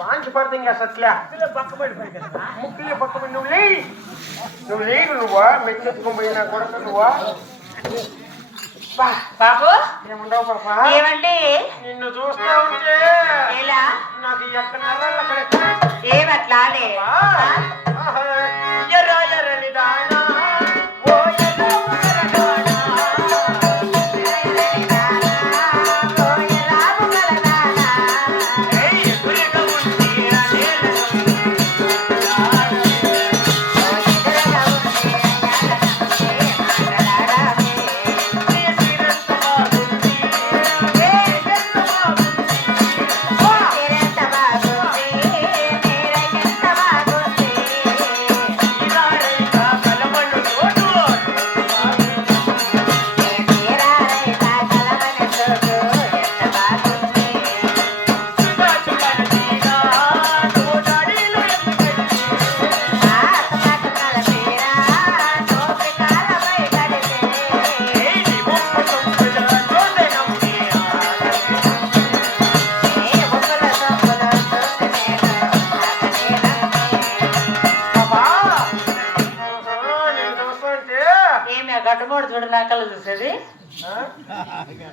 వాంచి పడితే ఇంకా అసట్లే ముక్కులే పక్కపడి నువ్వు లేవు నువ్వా మెచ్చెత్తుకోపోయినా కొడక నువ్వా బాబు ఏముండవు పాప ఏమండి నిన్ను చూస్తా ఉంటే ఎలా నాకు ఎక్కడ ఏమట్లా ఎర్ర ఎర్రని దానా గడ్డమోడు చూడ నాకలు చూసేది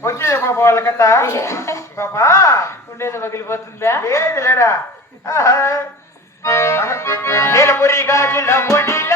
వచ్చేది పాప వాళ్ళ కథ పాప ఉండేది పగిలిపోతుందా లేదు లేడా నీలపురి గాజుల ముడిల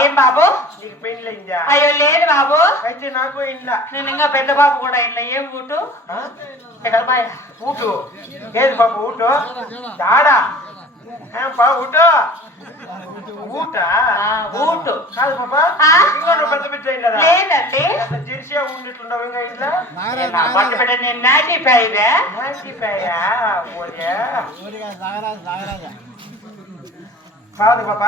ఏం బాబు నీకు పెళ్ళైందా అయ్యో లేదు బాబు అయితే నాకు ఇండ్లా నేను ఇంకా పెద్ద బాబు కూడా ఇంట్లో ఏం ఊటు ఊటు ఏది పాప ఊటు దాడా ఊటు ఊట ఊటు కాదు పాప ఇంకా నువ్వు పెద్ద పెద్ద అయిందా లేదండి జెర్సీ ఉండిట్లున్నావు ఇంకా ఇంట్లో పట్టు పెట్ట నేను నాటి ప్యాయివే కాదు పాప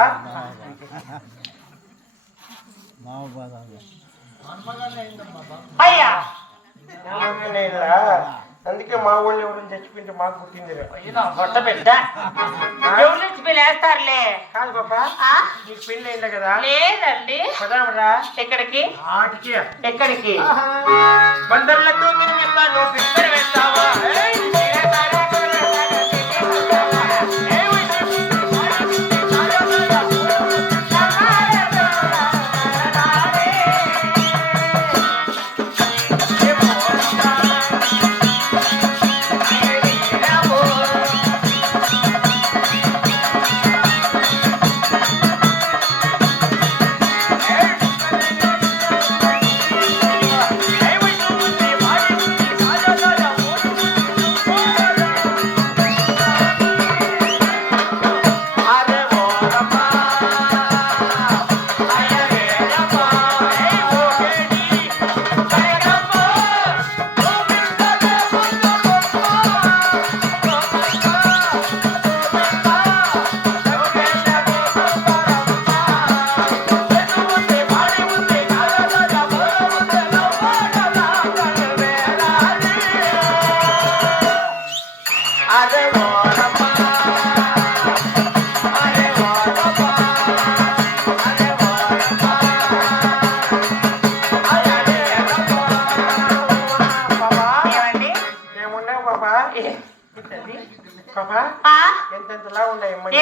అయ్యా అందుకే మా వాళ్ళు ఎవరైనా చచ్చిపోయింటే మాకు పుట్టింది పొట్ట పెద్ద ఎవరు నుంచి పిల్లేస్తారులే కాదు పాప నీకు పెళ్ళి అయిందా కదా లేదండి పదామరా ఎక్కడికి ఆటికి ఎక్కడికి బందర్లకు తిరిగిస్తాను పిక్కర వేస్తావా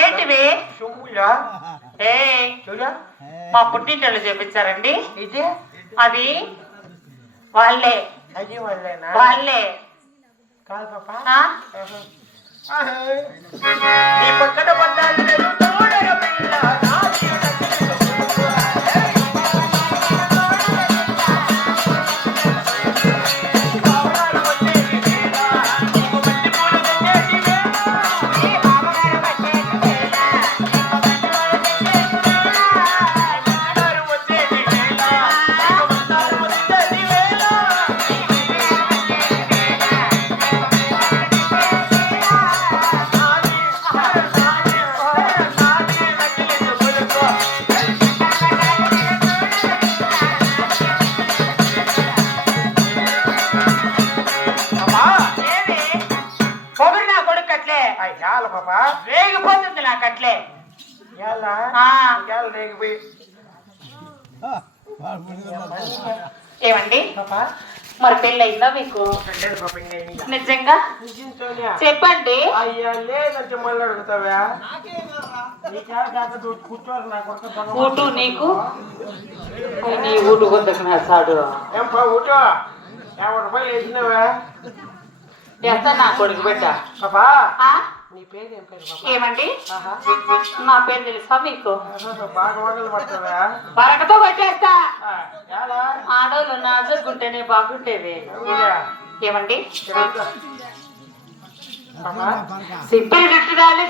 ఏంటివి మా పుట్టింటోళ్ళు చేపించారండి ఇది అది వాళ్ళే అది వాళ్ళేనా వాళ్ళే కాదు పాప నీ పక్కన పడ్డాను నేను తోడర పిల్ల నాది రేగిపోతుంది నాకు అట్లే ఏమండి మరి పెళ్ళి అయిందా మీకు నిజంగా చెప్పండి అయ్యా లేదంటే మళ్ళీ అడుగుతావా కూర్చోరు నా ఊటు నీకు నీ ఊటు కొద్దకు నా సాడు ఏంపా ఊటో 50 రూపాయలు వేసినావా ఎంత నా కొడుకు బిడ్డ పాపా నీ పేరు ఏం పేరు పాపా ఏమండి నా పేరు తెలుసా మీకు బాగా వగలు పడతావా బరకతో పట్టేస్తా ఆడోళ్ళు నాజుకుంటేనే బాగుంటేవి ఏమండి సింపుల్ గిట్టుదాలి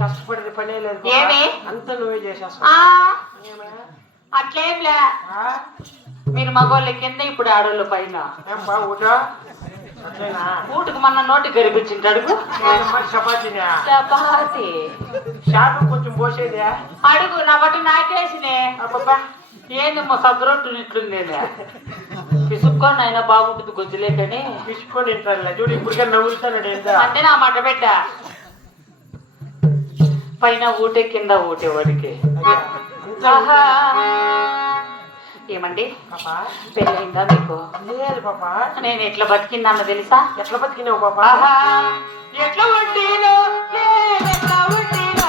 కష్టపడేది పనే లేదు అంత నువ్వే చేసేస్తా అట్లేంలే మీరు మగోళ్ళ కింద ఇప్పుడు ఆడోళ్ళ పైన ఊటుకు మన నోటి గరిపించింటాడు చపాతి షాపు కొంచెం పోసేది అడుగు నా బట్టి నాకేసినే ఏందమ్మా సద్దరొట్టు ఇట్లుందేనే పిసుక్కొని అయినా బాగుంటుంది గొజ్జులేకని పిసుక్కొని ఇంటారులే చూడు ఇప్పటికే నవ్వుతాడు అంటే నా మాట బిడ్డ పైన ఊటే కింద ఊటే వాడికి ఏమండి పెళ్ళయిందా మీకు లేదు పాపా నేను ఎట్లా బతికిందన్న తెలుసా ఎట్లా బతికినావు పాపా ఎట్లా వడ్డీలో ఎట్లా వడ్డీలో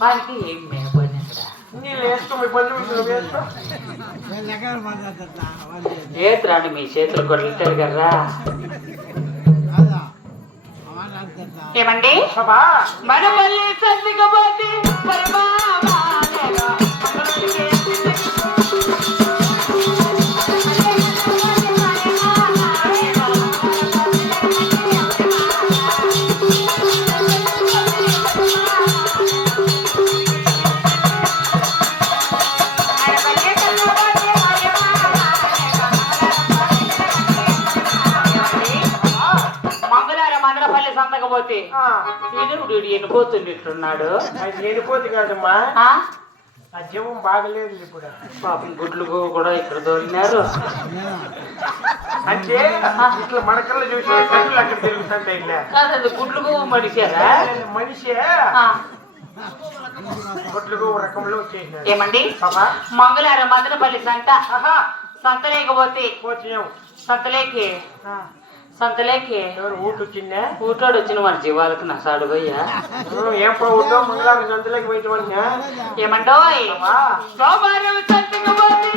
వానికి ఏం మేపని ఏత్రాండి మీ చేతులు కొట్టలేరు కర్రా ఏమండి మన మళ్ళీ సందిగబోతే సంతకపోతే ఈనుడు ఎన్నిపోతున్నట్టున్నాడు ఎన్నిపోతు కాదమ్మా ఆ జీవం బాగలేదు ఇప్పుడు పాపం గుడ్లు కూడా ఇక్కడ దొరికినారు అంటే ఇట్లా మనకల్లా చూసి కళ్ళు అక్కడ తిరుగుతుంటాయి గుడ్లు మనిషారా మనిషి కొట్లుగా ఓ రకంలో వచ్చేసినాడు. ఏమండి పాపా మంగళవారం మదనపల్లి సంత ఆహా సంత లేకపోతే వచ్చినావు. సంతలేకి సంతలేకి ఎవరు ఊటు వచ్చిందే? ఊటోడు వచ్చిన మన జీవాలకు నా సాడు పోయ్యా ఏం పోవద్దు మంగళవారం సంతలోకి పోయించమన్నా. ఏమండోయ్ సోమవారం సంతకు పోతే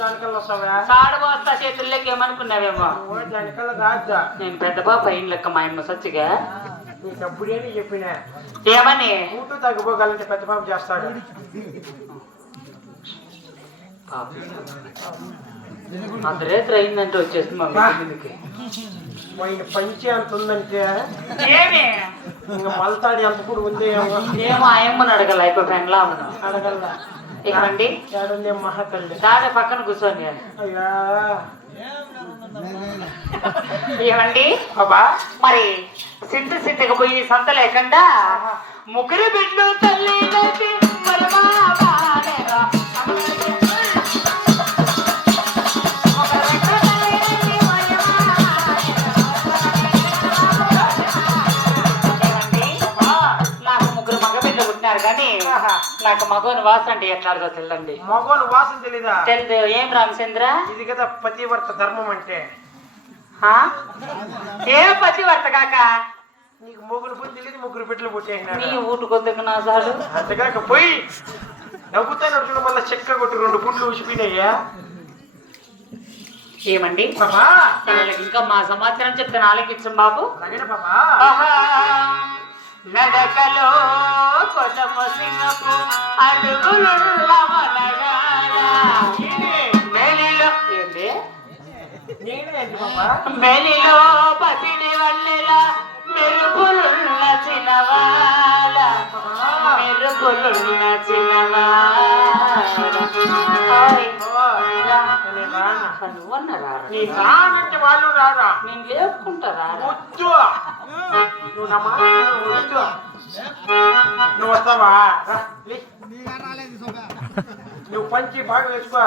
దానికల్లా వస్తావా? సాడు పోస్తా చేతుల్లోకి ఏమనుకున్నావేమో దానికల్లా రాజా నేను పెద్ద పాప అయిన లెక్క మా అమ్మ సచ్చిగా నీకు అప్పుడేని చెప్పినా ఏమని ఊటు తగ్గిపోగలంటే పెద్ద పాప చేస్తాడు. అర్ధరేత్రి అయిందంటే వచ్చేస్తుంది మా మీదకి ఆయన పంచి అంత ఉందంటే ఏమి ఇంకా మల్తాడి అంత కూడా ఉంది. ఏమో ఆయమ్మని అడగల అయిపోయి ఫ్రెండ్లా ఉన్నాం అడగల్లా ఏమండి ఏడుంది మహాతల్లి దాని పక్కన కూర్చొని అయ్యా ఏమండి బాబా మరి సిట్టుగా పోయి సంత లేకుండా ముగ్గురు బిడ్డలు తల్లి నాకు ముగ్గురు మగ బిడ్డలు పుట్టినారు కానీ నాకు మగోని వాసన అంటే ఎట్లాడదో తెలియండి. మగోని వాసన తెలీదా? తెలుదు. ఏం రామచంద్ర ఇది కదా పతివర్త ధర్మం అంటే. ఏ పతివర్త కాక నీకు ముగ్గురు పుట్టి తెలియదు, ముగ్గురు బిడ్డలు పుట్టేసినాడు. నీ ఊటు కొద్దిగా నా సాడు అంతేకాక పోయి నవ్వుతా నడుచుకున్న మళ్ళీ చెక్క కొట్టి 2 పుండ్లు ఊసిపోయినాయ్యా. ఏమండి బాబా ఇంకా మా సమాచారం చెప్తాను ఆలకించం బాబు. అలాగే బాబా నడకలో కొసమొసినపు అడుగులున్న మేలిలో ఏంటి మేలిలో పసిడి వల్లెల మెరుపులున్న చిన్నవాళ్ళ మెరుపులున్న నువ్వన్నారా నీ రానంటే వాళ్ళు రారా? నేను లేపుకుంటారా వద్దు నువ్వు నా మాట వద్దు. నువ్వు వస్తావా? నువ్వు పంచి బాగా వేసుకో.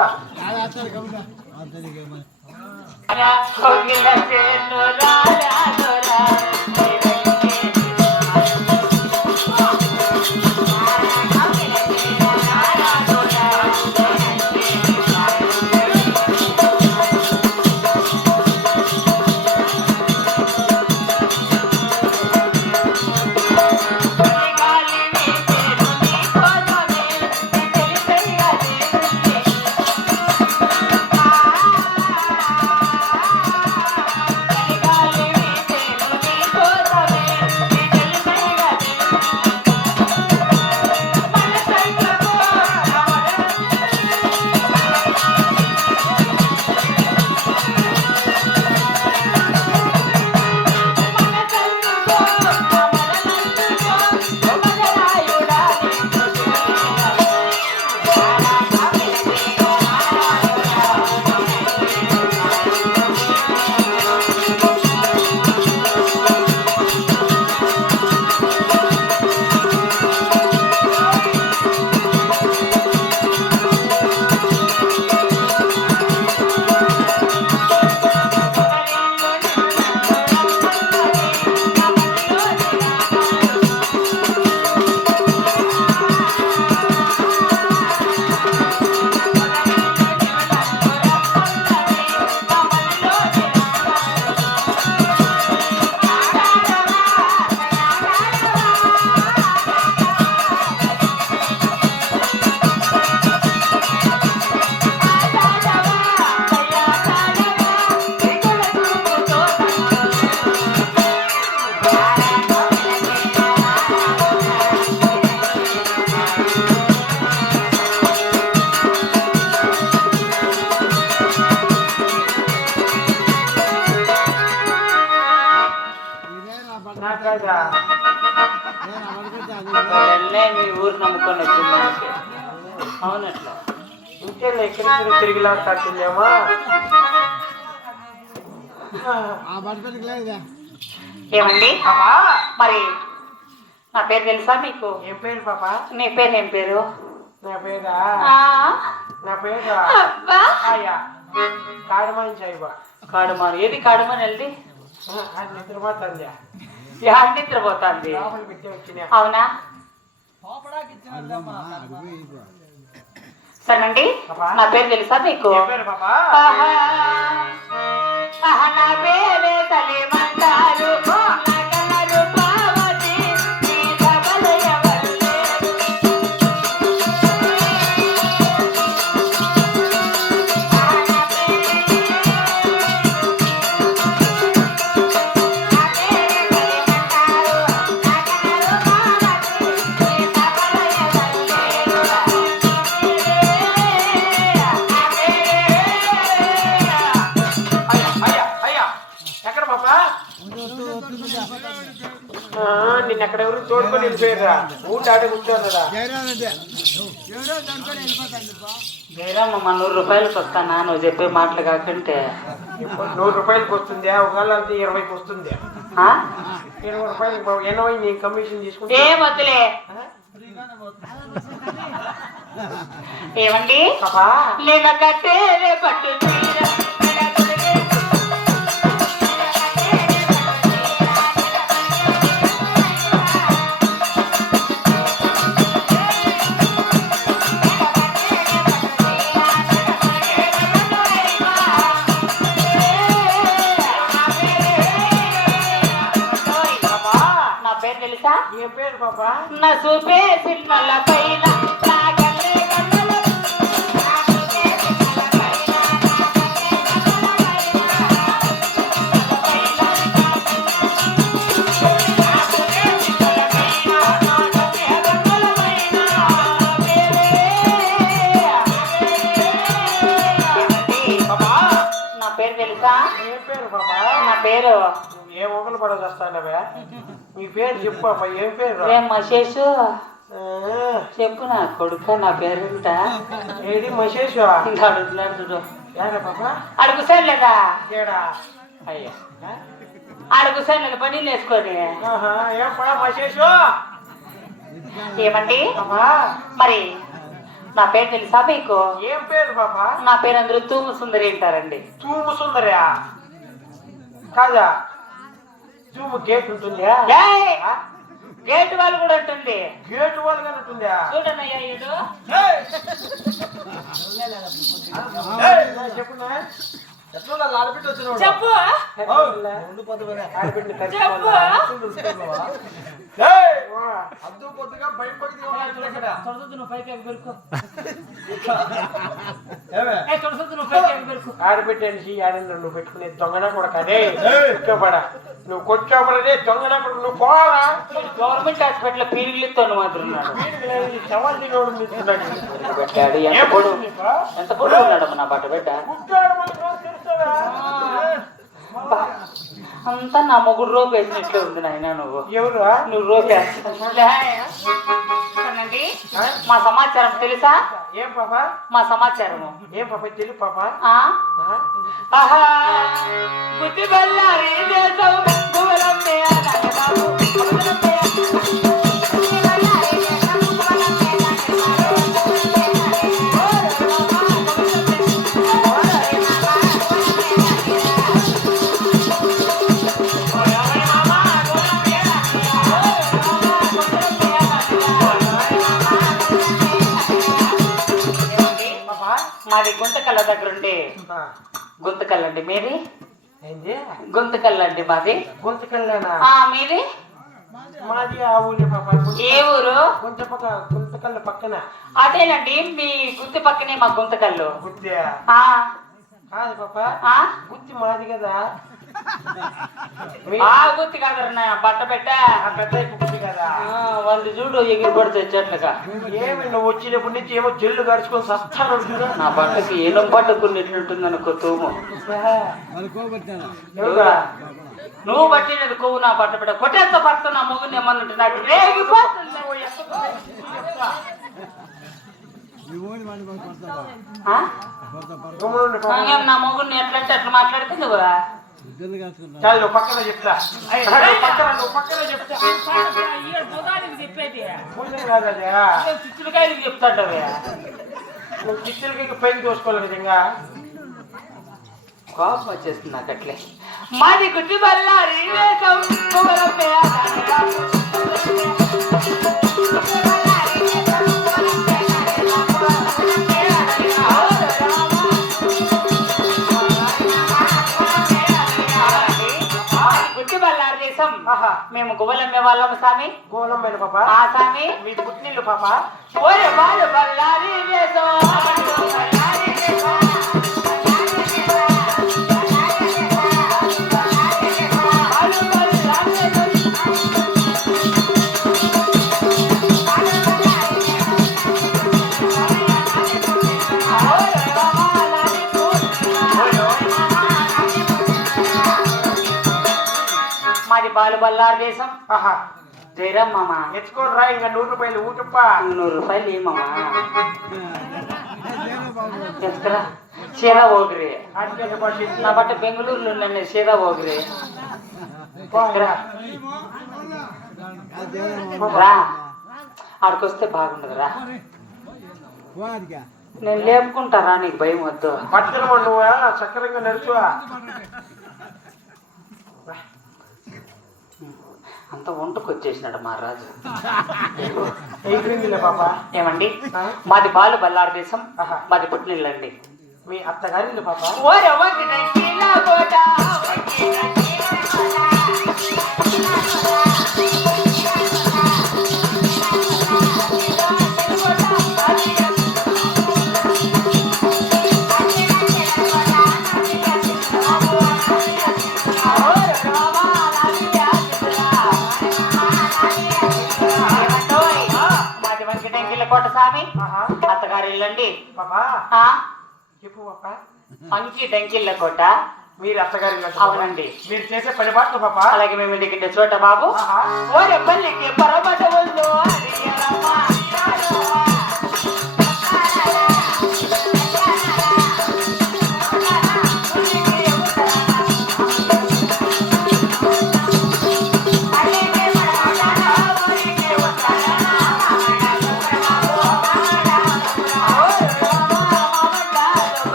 మీ ఊరు నమ్ముకొని వచ్చింది అవునట్లా ఇంకేనా ఇక్కడ తిరిగిలాడుతుందేమా ఏమండి మరి నా పేరు తెలుసా మీకు? ఏం పేరు పాప? నీ పేరు ఏం పేరు? నా పేరా ఆ, నా పేరు అబ్బా. అయ్యా కాడమని సాయిబా. కాడుమాను. ఏది కాడుమాను వెళ్ళి అది నిద్రపోతుంది. నిద్రపోతాంది. లోపల పెట్టి వచ్చినా. అవునా? సరేనండి, నా పేరు తెలుసా మీకు? ఏం పేరు పాప? ఆహా, ఆహా, నా పేరే తలిమంటారు నగనరు పావతి నీ సభలు ఎవరు లేరు. అయ్యా అయ్యా ఎక్కడ పాప? నిన్న అక్కడ ఎవరు తోడుకొని వెళ్ళిపోయారా? ఊట ఆడ కూర్చోరా? వేరమ్మ మా 100 రూపాయలకు వస్తానా నువ్వు చెప్పే మాటలు కాకుంటే? 100 రూపాయలకి వస్తుంది, ఒకవేళ అంతే 20కి వస్తుంది. ఆ? 20 రూపాయలకి 80 నేను కమిషన్ తీసుకుంటా. ఏం వద్దులే. ఏమండి పాపా నేను కట్టేదే పట్టు చీర. నా పేరు తెలుసా? ఏ పేరు పాపా? నా చూపే సిన్నల పైన నా కళ్ళే కళ్ళల పాపా నా పేరు తెలుసా? ఏ పేరు పాపా? నా పేరు ఏ మొగలు పడదొస్తానవే? నీ పేరు చెప్పు పాపా. ఏం పేరు? ఏం మశేషు? ఆ, చెప్పు నా కొడుక, నా పేరుంట ఏడి మశేషు? ఇంకా అడుగుతున్నాడు చూడు. ఏరా పాపా? అడుగు లేదా? ఏడా? అయ్యా అడుగు లేదా పని వేసుకొని. ఆహా, ఏం పా మశేషు? ఏమండి పాపా మరి నా పేరు తెలుసా మీకు? ఏం పేరు పాపా? నా పేరు అందరూ తూము సుందరి అంటారండి. తూము సుందర్యా కాదా? తూము గేట్ ఉంటుందా? ఏయ్! గేట్ వాళ్ళు కూడా ఉంటుంది. గేట్ వాళ్ళగా ఉంటుందా? చూడన్నయ్యా ఈడు. చెప్పున్నా. చెప్పు ఆడబిడ్డ చెప్పు. అద్దు పొద్దుగా భయపడి ఆడబిడ్డ అనేసి ఆడండి నువ్వు పెట్టుకునే దొంగన కూడా కదే పడ నువ్వు కొచ్చాపడే దొంగన కూడా నువ్వు పోరా. గవర్నమెంట్ హాస్పిటల్ పీరుగులితో మాత్రం ఉన్నాడు. సవాల్ తినోడు తీసుకున్నాడు. పెట్టాడు. ఎంత పొడుగు ఉన్నాడు నా బట్ట బిడ్డ. అంతా నా మొగుడు రోపు వేసినట్లే ఉంది నాయన. ఎవరు? నువ్వు రోపు వేస్తానండి. మా సమాచారం తెలుసా? ఏం పాపా? మా సమాచారము ఏం పాప తెలుగు పాపా? ఆహా బుద్ధి బల్లారి దేశం గువలమ్మే అనాలి బాబు. మాది గుంతకల్ల దగ్గర ఉండి గుంతకల్లండి. మీది? ఏంది? గుంతకల్లండి మాది. గుంతకల్లేనా? మీది? మాది ఆ ఊరి పాప. ఏ ఊరు? గుంతకల్ల పక్కన. అదేనండి మీ గుంత పక్కనే మా గుంతకల్లు. గుత్తి కాదు పాప. గుత్తి మాది కదా. ఆ గుత్తి కాదన్నా బట్ట పెట్ట పెద్ద గుత్తి కదా. వాళ్ళు చూడు ఎగిరి పడితే చెట్లుగా. ఏమి నువ్వు వచ్చినప్పటి నుంచి ఏమో జల్లు గడుచుకొని సస్తాను. నా బట్టకి ఏనం పట్టుకున్నట్లుంటుంది అనుకో తూము. నువ్వు పట్టినది కొవ్వు నా బట్ట పెట్ట కొట్టేస్తా పడుతూ నా మొగుని ఏమన్నట్టు నాకు రేగిపోతుంది. ఆ? గమ్మునుండు పాప. నాకేం నా మొగుడిని ఎట్లంటే అట్లా మాట్లాడితే నువ్వు చాలు నువ్వు పక్కన చెప్తా నువ్వు పక్కన చెప్తా చెప్పేది ముందు కాదు అదే చిచ్చులకాయలు చెప్తాంటవే నువ్వు కిచెన్కి పైన చూసుకోవాలి నిజంగా కోపం వచ్చేస్తుంది నాకు అట్లే మాది గుడ్డి బల్లారి వేషం కుమరమ్మే గుడ్డి బల్లారి దేశం మేము గువ్వలమ్మే వాళ్ళము స్వామి గోలమ్మైన పాప ఆ స్వామి మీ పుట్టినిల్లు పాప ఓరే వాళ్ళు బల్లారి వేషం మాది బాలు బల్లారు దేశం ఆహా జయరాం మామ ఎత్తుకొని రా ఇంకా 100 రూపాయలు ఊటప్ప 100 రూపాయలు ఏ మామ ఎత్తుకురా సీదా పోగిరి నా బట్ట బెంగళూరులో నన్ను సీదా పోగిరి రా ఆడికొస్తే బాగుండదురా నేను లేపుకుంటారా నీకు భయం వద్దు పట్టుకుని నువ్వు చక్కరంగా నడుచువా అంత వంటకు వచ్చేసినాడు మా రాజు అయిపోయిందిలే పాప ఏమండి మాది బాలు బల్లారు దేశం మాది పుట్టినిల్లండి మీ అత్తగారి పాప మాది వెంకటంకిల కోట స్వామి అత్తగారి ఇల్లండి పాప ఆ? చెప్పు పాప అంకి టెంకిళ్ళ కోట మీరు అత్తగారి అవునండి మీరు చేసే పని బాట్లు పాప అలాగే మేము దిగిన చోట బాబు ఓరే పల్లికి పరమట వల్లు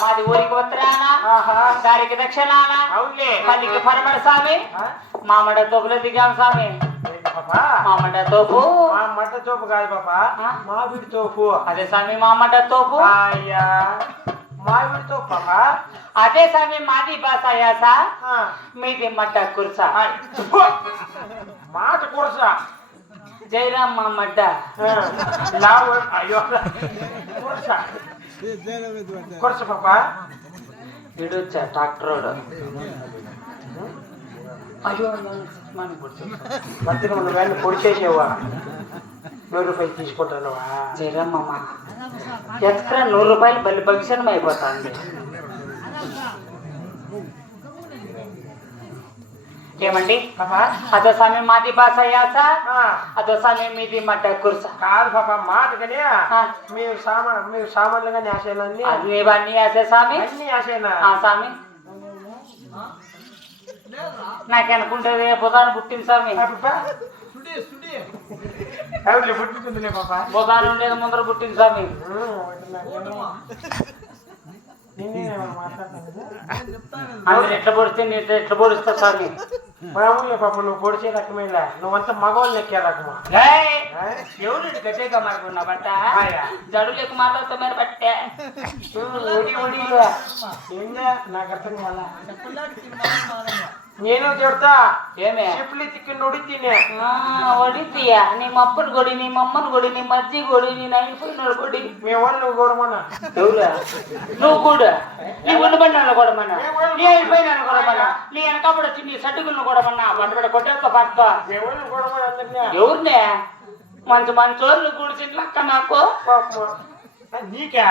మాది ఊరికి ఉత్తరాన దారికి దక్షిణాన అవునులే పల్లికి పరమట స్వామి మామడ తోపులో దిగాం స్వామి పాప మామడ తోపు మా మట్ట తోపు కాదు పాప మామిడి తోపు అదే స్వామి మామడ తోపు అయ్యా మామిడి తోపు పాప అదే స్వామి మాది బాస యాస ఆ, మీది మడ్డ కుర్స ఆయ్. మాట కొరస జైరామ్ మా మడ్డ లావు అయ్యో కొరస కొరస పాప ఇడొచ్చా ట్రాక్టర్ అయ్యో మనం మధ్యలో ఉన్న వ్యాన్ని పొడిచేసేవా 100 రూపాయలు తీసుకుంటానవా జైరామ్ మామ ఎక్కడ 100 రూపాయలు బలి భవిష్యం అయిపోతుంది ఏమండి అదో స్వామి మాది బాస యాస అదో స్వామి మీది మడ్డ కుర్స కాదు పాప మాట కానీ మీరు సామాన్లు కానీ ఆశయాలన్నీ అన్ని యాసే స్వామి అన్ని ఆశయనా ఆ స్వామి నాకనుకుంటే బుధాన్ని పుట్టింది స్వామి పుట్టింటుందిలే పాప బుధానం లేదు ముందర పుట్టింది స్వామి అందరు ఎట్లా పొడిస్తే నీ ఎట్లా పొడుస్తా స్వామి మామూలుగా పాప నువ్వు పొడిచే రకమేలా నువ్వంతా మగవాళ్ళు ఎక్కే రకమా ఎవరు గట్టేగా మాకున్న బట్ట జడు లేక మాట్లాడుతూ మరి బట్టే నాకు అర్థం కాల నేను చెడతా ఏమే చెప్పులు తిక్కి నొడితేనే ఒడితీయా నీ మప్పని కొడి నీ మమ్మని కొడి నీ మజ్జి కొడి నీ నైపోయిన కొడి మీ వాళ్ళు నువ్వు కూడమన్నా ఎవరా నువ్వు కూడా నీ ఉండబడిన కూడమన్నా నీ అయిపోయిన కూడమన్నా నీ వెనకబడి వచ్చి నీ సడ్డుకులను కూడమన్నా బండబడ కొట్టేస్తా పక్క మీ వాళ్ళు కూడమని అందరినీ ఎవరినే మంచి మంచోళ్ళు కూడిచిన లక్క నాకు నీకా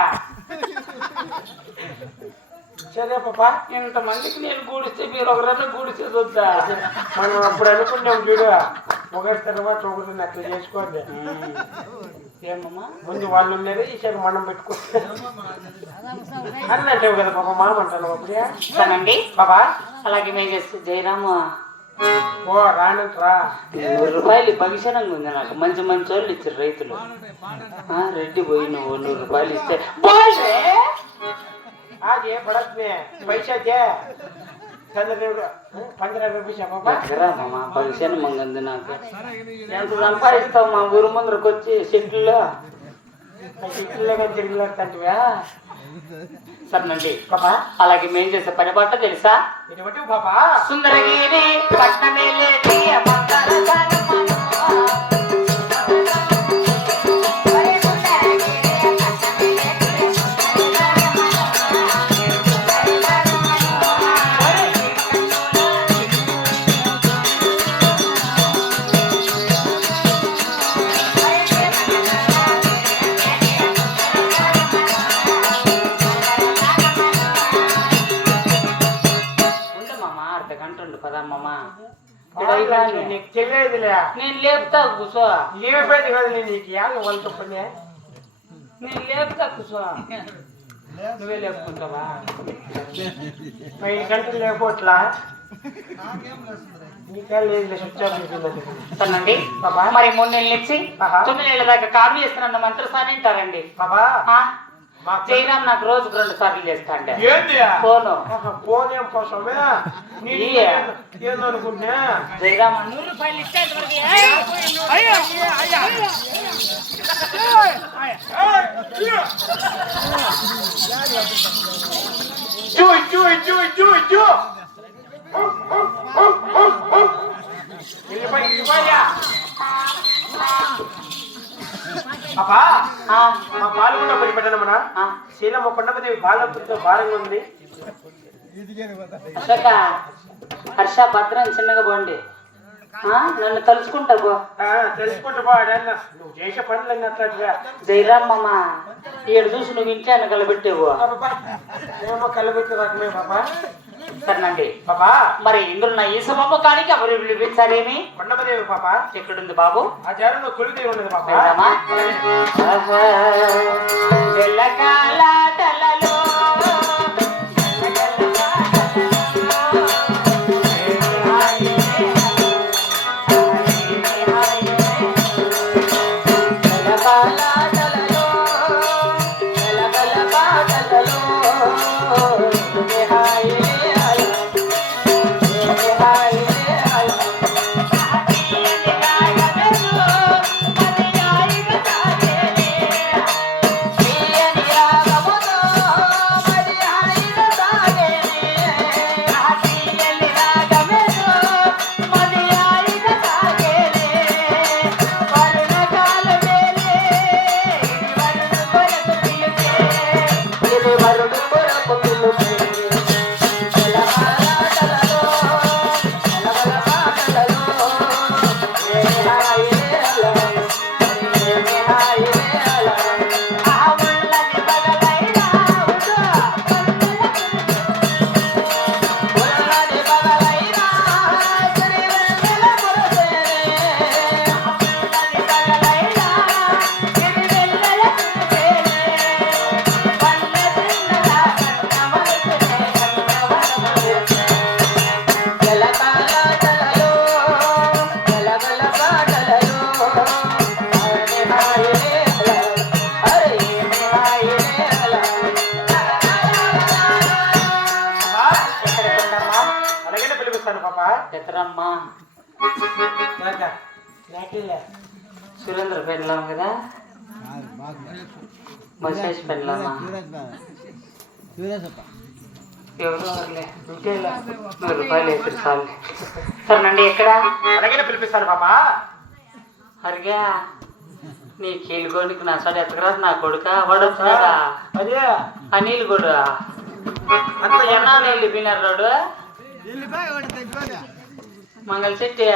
సరే పాప ఇంతమందికి నేను గూడిస్తే మీరు ఒకరైనా గూడిచేది వద్దా మనం అప్పుడు అనుకున్నాం చూడు ఒకరి తర్వాత ఒకరిని అట్లా చేసుకోండి. ఏమమ్మా ముందు వాళ్ళు ఉన్నారు ఈసారి మనం పెట్టుకుంటే అన్నట్టు కదా పాప మామ అంటాను అప్పుడే సరేనండి బాబా. అలాగే మేము చేస్తే జయరాము ఓ రానంటరా 100 రూపాయలు భవిష్యనంగా ఉంది నాకు. మంచి మంచి వాళ్ళు ఇచ్చారు రైతులు. రెడ్డి పోయి నువ్వు 100 రూపాయలు ఇస్తే आजे बड़क में पैसा दे 15 रुपये बाबा మామా భవిష్యన్ మంగంది నాకు. ఎంత సంపాదిస్తావు మా ఊరు ముందరకు వచ్చి చెట్లలో తిరిగిలాడుతుంటివా సరేనండి బాబా. అలాగే మేము చేసే పని పట్ట తెలుసా? ఇటువంటి బాబా సుందరగిరి పట్టణమేలే నీకు తెలియదులే. నేను లేపుతా కూర్చో. లేపేది కదా నేను నీకు యాద వాళ్ళు చెప్పండి. నేను లేపుతా కూర్చో. నువ్వే లేపుకుంటావా? 5 గంటలు లేకపోట్లా నీకే లేదు స్విచ్ ఆఫ్ అయిపోయింది. సరేనండి మరి 3 నెలల నుంచి 9 నెలల దాకా కారు చేస్తున్న మంత్రసాని అంటారండి బాబా. జయరామ్ నాకు రోజుకు 2 సార్లు చేస్తా అంటే ఏంది ఫోను ఫోన్ ఏం కోసమే ఏందనుకుంటున్నా జయరామ్ 100 రూపాయలు ఇచ్చేంత అబ్బా మా పాల్గొండ పని పెట్టనమ్మా శీలమ్మ కొండపతి బాలపురితో భారంగా ఉంది. హర్ష భద్రం చిన్నగా పోండి. నన్ను తలుచుకుంటా పో. తెలుసుకుంటా బా నువ్వు చేసే పనులన్నీ అట్లా. జయరామ్ మామ ఈడు చూసి నువ్వు ఇంట్లో కలబెట్టేవు. ఏమో కలబెట్టే రకమే బాబా. సరేనండి బాబా. మరి ఇందులో నా ఈ సభకానికి ఎవరు పిలిపించారేమి? కొండపదేవి పాపా. ఎక్కడుంది బాబు? ఆ జారులో కొలుదేవి ఉన్నది పాపా. జలకాలాటలలో ఎక్కడమ్మా? సురేంద్ర పెళ్ళాం కదా, మసేష్ పెళ్ళామా? ఎవరు ఇంకేలా 100 రూపాయలు వేసి చాలు. సరేనండి ఎక్కడ అలాగే పిలిపిస్తాను పాపా. అరిగా నీ కీలుకోనికి నా సార్ ఎత్తకరాదు నా కొడుక వాడొచ్చున్నాడా? అదే అనిల్ కూడా అంత ఎన్నాళ్ళు వెళ్ళిపోయినారు రాడు మంగళ చెట్టి.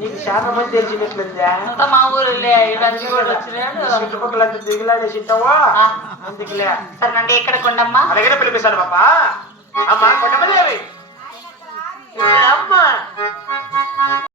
నీకు చాలా మంది తెలిసినట్లుందా? అంతా మా ఊరు కూడా వచ్చినాడు. చుట్టుపక్కల దిగులాడే సిట్టావా అందుకులే. సరేనండి ఎక్కడ కొండమ్మా? అలాగే పిలిపిస్తాను పాపా. అమ్మా కొండమ్మదేవి అమ్మ